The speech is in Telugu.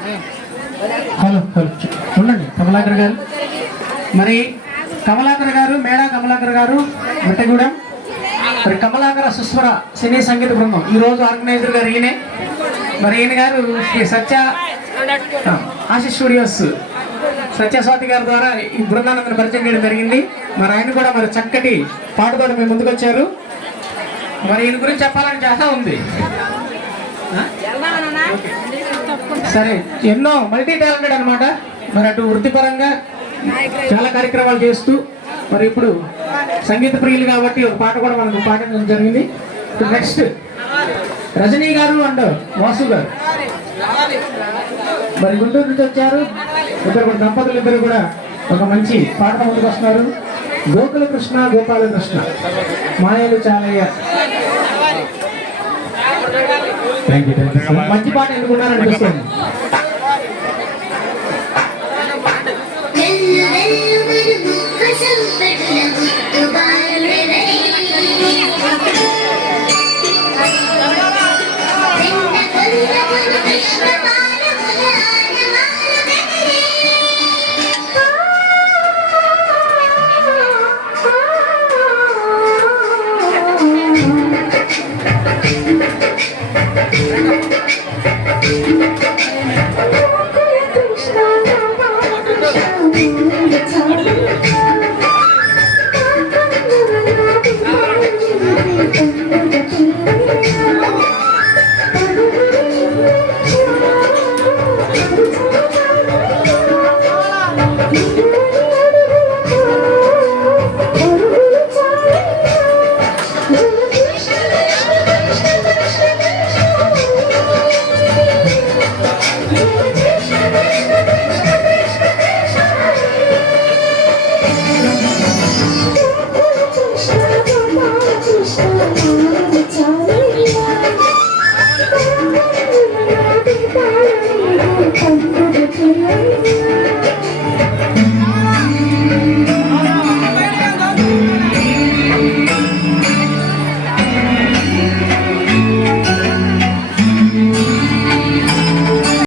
హలో హలో ఉండండి కమలాకర్ గారు. మరి కమలాకర్ గారు, మేడా కమలాకర్ గారు మెట్టగూడెం. మరి కమలాకర సుస్వర సినీ సంగీత బృందం ఈరోజు ఆర్గనైజర్ గారు ఈయనే. మరి ఈయన గారు శ్రీ సత్య ఆశిష్ స్టూడియోస్ సత్యస్వాతి గారి ద్వారా ఈ బృందాన్ని పరిచయం చేయడం జరిగింది. మరి ఆయన కూడా మరి చక్కటి పాటతో మేము ముందుకు వచ్చారు. మరి ఈయన గురించి చెప్పాలని చాలా ఉంది. సరే, ఎన్నో మల్టీ టాలెంటెడ్ అనమాట. మరి అటు వృత్తిపరంగా చాలా కార్యక్రమాలు చేస్తూ మరి ఇప్పుడు సంగీత ప్రియులు కాబట్టి ఒక పాట కూడా మనకు పాడడం జరిగింది. నెక్స్ట్ రజనీ గారు అండ్ వాసు గారు మరి గుంటూరు నుంచి వచ్చారు. ఇద్దరు కూడా దంపతులు ఇద్దరు కూడా ఒక మంచి పాట ముందుకు వస్తున్నారు. గోకుల కృష్ణ గోపాల కృష్ణ మాయలు చాలయ్య. మంచి పాట ఎందుకున్నారనిపిస్తుంది.